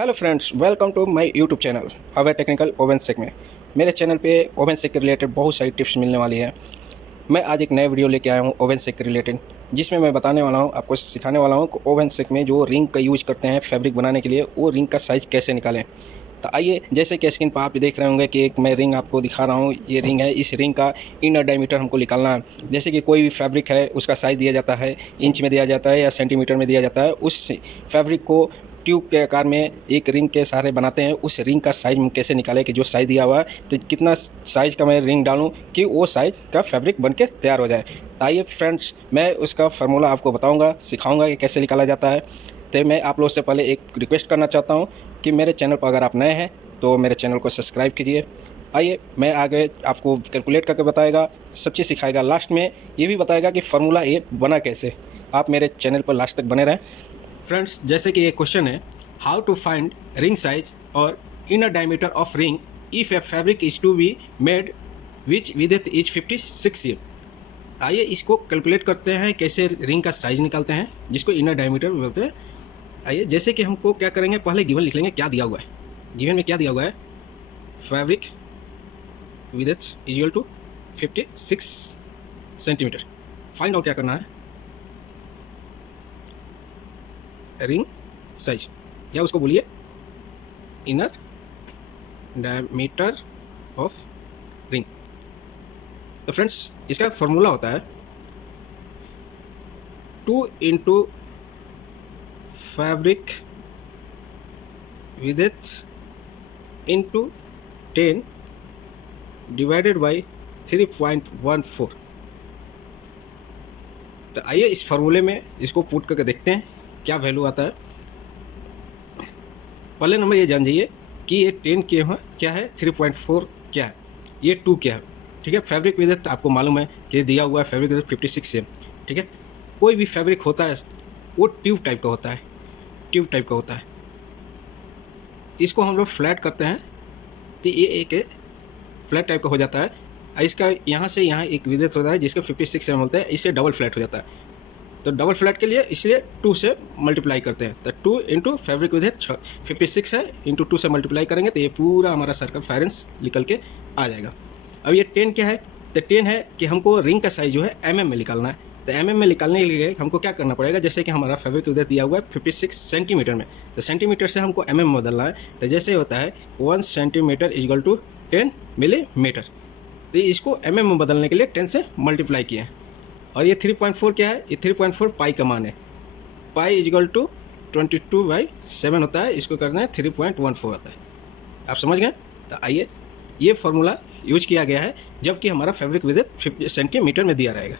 Hello friends, welcome to my YouTube channel अवे technical ओवन सेक में। मेरे चैनल पे ओवन सेक के रिलेटेड बहुत सारी टिप्स मिलने वाली है। मैं आज एक नया वीडियो लेके आया हूँ ओवन सेक के रिलेटेड, जिसमें मैं बताने वाला हूँ, आपको सिखाने वाला हूँ कि ओवन सेक में जो रिंग का यूज करते हैं फैब्रिक बनाने के लिए, वो रिंग का साइज़ कैसे निकालें। तो आइए, जैसे कि स्क्रीन पर आप देख रहे होंगे कि एक मैं रिंग आपको दिखा रहा हूँ। ये रिंग है, इस रिंग का इनर डायमीटर हमको निकालना है। जैसे कि कोई भी फैब्रिक है, उसका साइज़ दिया जाता है, इंच में दिया जाता है या सेंटीमीटर में दिया जाता है। उस फैब्रिक को ट्यूब के आकार में एक रिंग के सहारे बनाते हैं। उस रिंग का साइज़ कैसे निकालें कि जो साइज़ दिया हुआ है, तो कितना साइज़ का मैं रिंग डालूं कि वो साइज़ का फैब्रिक बन के तैयार हो जाए। आइए फ्रेंड्स, मैं उसका फार्मूला आपको बताऊंगा, सिखाऊंगा कि कैसे निकाला जाता है। तो मैं आप लोग से पहले एक रिक्वेस्ट करना चाहता हूं कि मेरे चैनल पर अगर आप नए हैं तो मेरे चैनल को सब्सक्राइब कीजिए। आइए, मैं आगे आपको कैलकुलेट करके बताएगा, सब चीज़ सिखाएगा, लास्ट में ये भी बताएगा कि फार्मूला ये बना कैसे। आप मेरे चैनल पर लास्ट तक बने रहें। फ्रेंड्स, जैसे कि ये क्वेश्चन है, how to find ring size और inner diameter of ring if a fabric is to be made which width is 56 M. आइए इसको कैलकुलेट करते हैं, कैसे रिंग का साइज निकालते हैं, जिसको इनर डायमीटर बोलते हैं। आइए, जैसे कि हमको क्या करेंगे, पहले गिवन लिख लेंगे क्या दिया हुआ है। गिवन में क्या दिया हुआ है, फैब्रिक विड्थ इक्वल टू 56 सेंटीमीटर। फाइंड आउट क्या करना है, रिंग साइज, या उसको बोलिए इनर डायमीटर ऑफ रिंग। तो फ्रेंड्स, इसका फॉर्मूला होता है 2 into fabric width into 10 divided by 3.14। तो आइए इस फार्मूले में इसको पुट करके देखते हैं क्या वैल्यू आता है। पहले नंबर ये जान जाइए कि ये 10 क्या है, 3.4 क्या है, ये 2 क्या है। ठीक है, फैब्रिक विड्थ आपको मालूम है कि दिया हुआ है फैब्रिक विड्थ 56 एम। ठीक है, कोई भी फैब्रिक होता है वो ट्यूब टाइप का होता है, ट्यूब टाइप का होता है। इसको हम लोग फ्लैट करते हैं तो ये एक फ्लैट टाइप का हो जाता है। इसका यहाँ से यहाँ एक विड्थ होता है जिसको 56 एम बोलते हैं, इससे डबल फ्लैट हो जाता है। तो डबल फ्लैट के लिए इसलिए 2 से मल्टीप्लाई करते हैं। तो 2 इंटू फैब्रिक विड्थ 56 है, इंटू 2 से मल्टीप्लाई करेंगे तो ये पूरा हमारा सर्कल फेरेंस निकल के आ जाएगा। अब ये 10 क्या है, तो 10 है कि हमको रिंग का साइज जो है mm में निकालना है। तो mm में निकालने के लिए हमको क्या करना पड़ेगा, जैसे कि हमारा फैब्रिक विड्थ दिया हुआ है 56 सेंटीमीटर में, तो सेंटीमीटर से हमको mm में बदलना है। तो जैसे होता है 1 सेंटीमीटर इक्वल टू 10 मिलीमीटर। तो इसको mm में बदलने के लिए 10 से मल्टीप्लाई किए। और ये 3.4 क्या है, ये 3.4 पाई का मान है। पाई इजगल टू 22/7 होता है, इसको करना है 3.14 होता है। आप समझ गए। तो आइए, ये फार्मूला यूज किया गया है जबकि हमारा फैब्रिक विड्थ 50 सेंटीमीटर में दिया रहेगा।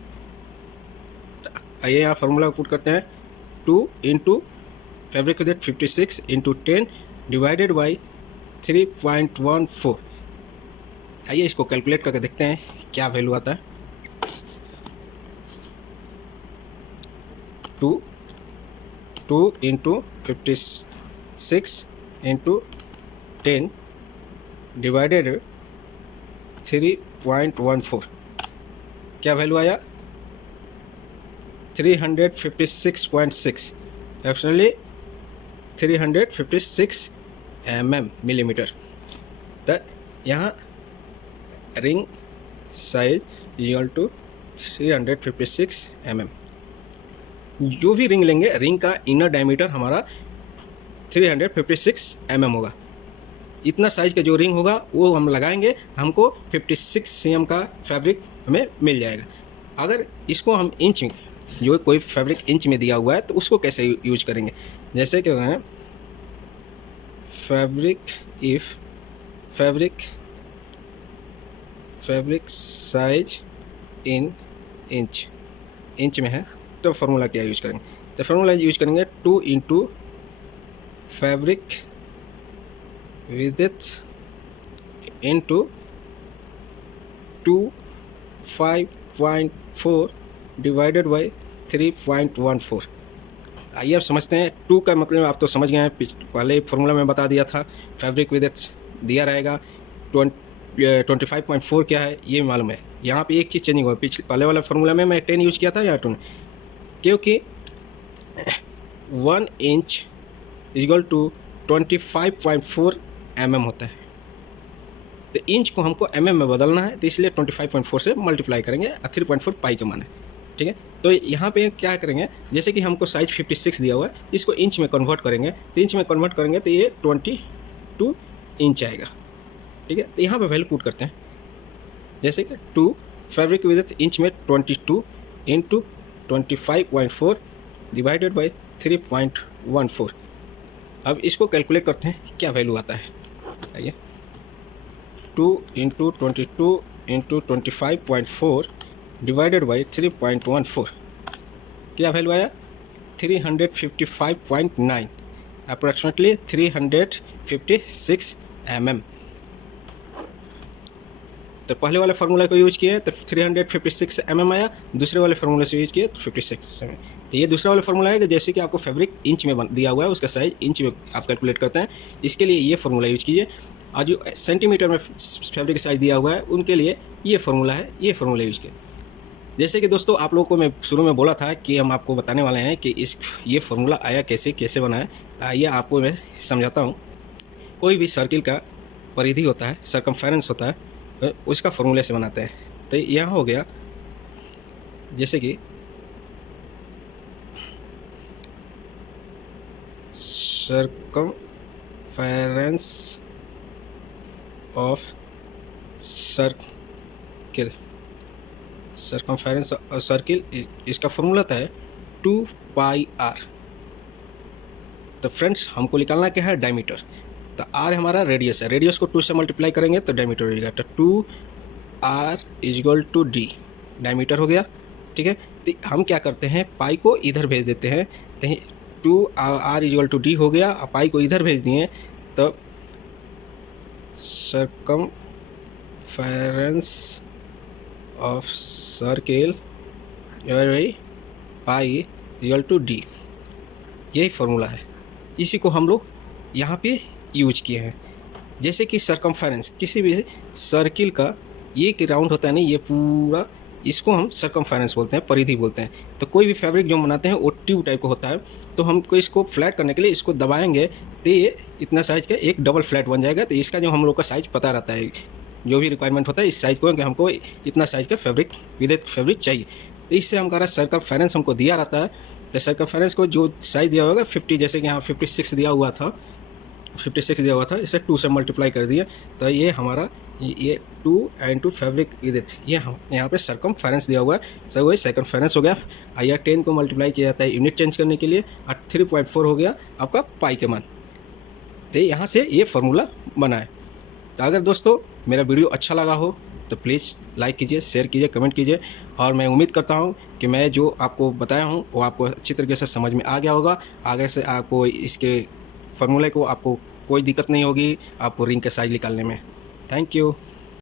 तो आइए यहाँ फार्मूला पुट करते हैं, 2 into fabric width 56 into 10 divided by 3.14। आइए इसको कैलकुलेट करके देखते हैं क्या वैल्यू आता है। 2 इंटू 56 इंटू 10 डिवाइडेड 3.14, क्या वैल्यू आया, 356.6, एक्चुअली 356 मिलीमीटर। तो यहाँ रिंग साइज इक्वल टू 356 जो भी रिंग लेंगे, रिंग का इनर डायमीटर हमारा 356 होगा। इतना साइज का जो रिंग होगा वो हम लगाएंगे, हमको 56 cm का फैब्रिक हमें मिल जाएगा। अगर इसको हम इंच में, जो कोई फैब्रिक इंच में दिया हुआ है, तो उसको कैसे यूज करेंगे, जैसे कि फैब्रिक साइज इन इंच में है, तो फार्मूला क्या यूज करेंगे, तो फार्मूला यूज करेंगे 2 into fabric width into 5.4 divided by 3.14। आइए अब समझते हैं। 2 का मतलब आप तो समझ गए हैं, पहले फार्मूला में बता दिया था। फैब्रिक विड्थ दिया रहेगा, 25.4 क्या है ये मालूम है। यहाँ पे एक चीज़ चेंजिंग हुआ, पहले वाला फार्मूला में मैं 10 यूज किया था, यहाँ 2, क्योंकि 1 इंच इक्वल टू 25.4 mm होता है। तो इंच को हमको mm में बदलना है, तो इसलिए 25.4 से मल्टीप्लाई करेंगे, 3.4 पाई का मान है, ठीक है। तो यहाँ पे क्या करेंगे, जैसे कि हमको साइज 56 दिया हुआ है, इसको इंच में कन्वर्ट करेंगे, तो इंच में कन्वर्ट करेंगे तो ये 22 इंच आएगा, ठीक है। तो यहाँ पे वैल्यू पुट करते हैं, जैसे कि 2 फैब्रिक विड्थ इंच में 22 इंटू 25.4 डिवाइडेड बाई 3.14। अब इसको कैलकुलेट करते हैं क्या वैल्यू आता है। आइए, 2 इंटू 22 इंटू 25.4 डिवाइडेड बाई 3.14, क्या वैल्यू आया, 355.9, अप्रॉक्सीमेटली 356 mm। तो पहले वाले फार्मूला को यूज किए तो 356 mm आया, दूसरे वाले फार्मूले से यूज किए तो 56 mm। तो ये दूसरा वाला फार्मूला है कि जैसे कि आपको फैब्रिक इंच में दिया हुआ है, उसका साइज इंच में आप कैलकुलेट करते हैं, इसके लिए ये फार्मूला यूज कीजिए। और जो सेंटीमीटर में फैब्रिक साइज दिया हुआ है उनके लिए ये फार्मूला है, ये फार्मूला यूज किए। जैसे कि दोस्तों आप लोगों को मैं शुरू में बोला था कि हम आपको बताने वाले हैं कि ये फार्मूला आया कैसे बना है। तो आइए आपको मैं समझाता हूँ। कोई भी सर्किल का परिधि होता है, सरकमफेरेंस होता है, उसका फार्मूले से बनाते हैं। तो यहाँ हो गया, जैसे कि circumference of circle, circumference of circle, इसका फार्मूला था 2 पाई r। तो फ्रेंड्स हमको निकालना क्या है, डायमीटर। तो r हमारा रेडियस है, रेडियस को 2 से मल्टीप्लाई करेंगे तो डायमीटर हो जाएगा। तो 2r equal to d, diameter हो गया, ठीक है। तो हम क्या करते हैं, पाई को इधर भेज देते हैं, तो 2r इक्वल टू d हो गया, पाई को इधर भेज दिए तो circumference of circle pi equal to d, यही फार्मूला है। इसी को हम लोग यहाँ पे यूज किए हैं। जैसे कि सरकमफेरेंस, किसी भी सर्किल का ये कि राउंड होता है नहीं, ये पूरा, इसको हम सरकमफेरेंस बोलते हैं, परिधि बोलते हैं। तो कोई भी फैब्रिक जो बनाते हैं वो ट्यूब टाइप का होता है, तो हमको इसको फ्लैट करने के लिए इसको दबाएंगे तो ये इतना साइज का एक डबल फ्लैट बन जाएगा। तो इसका जो हम लोग का साइज पता रहता है, जो भी रिक्वायरमेंट होता है इस साइज को, कि हमको इतना साइज का फैब्रिक विद फैब्रिक चाहिए, तो इससे हमारा सरकमफेरेंस हमको दिया रहता है। तो सरकमफेरेंस को जो साइज दिया होगा 50, जैसे कि यहाँ 56 दिया हुआ था, 56 दिया हुआ था, इसे 2 से मल्टीप्लाई कर दिया, तो ये हमारा ये 2 इंटू फैब्रिक विड्थ, ये हम यहाँ पे सरकमफेरेंस दिया हुआ है, सर वही सरकमफेरेंस हो गया। आइए 10 को मल्टीप्लाई किया जाता है यूनिट चेंज करने के लिए, और 3.4 हो गया आपका पाई के मान। तो यहाँ से ये फार्मूला बना है। तो अगर दोस्तों मेरा वीडियो अच्छा लगा हो तो प्लीज़ लाइक कीजिए, शेयर कीजिए, कमेंट कीजिए, और मैं उम्मीद करता हूँ कि मैं जो आपको बताया हूँ वो आपको अच्छी तरीके से समझ में आ गया होगा। आगे से आपको इसके फार्मूले को आपको कोई दिक्कत नहीं होगी आपको रिंग के साइज निकालने में। Thank you.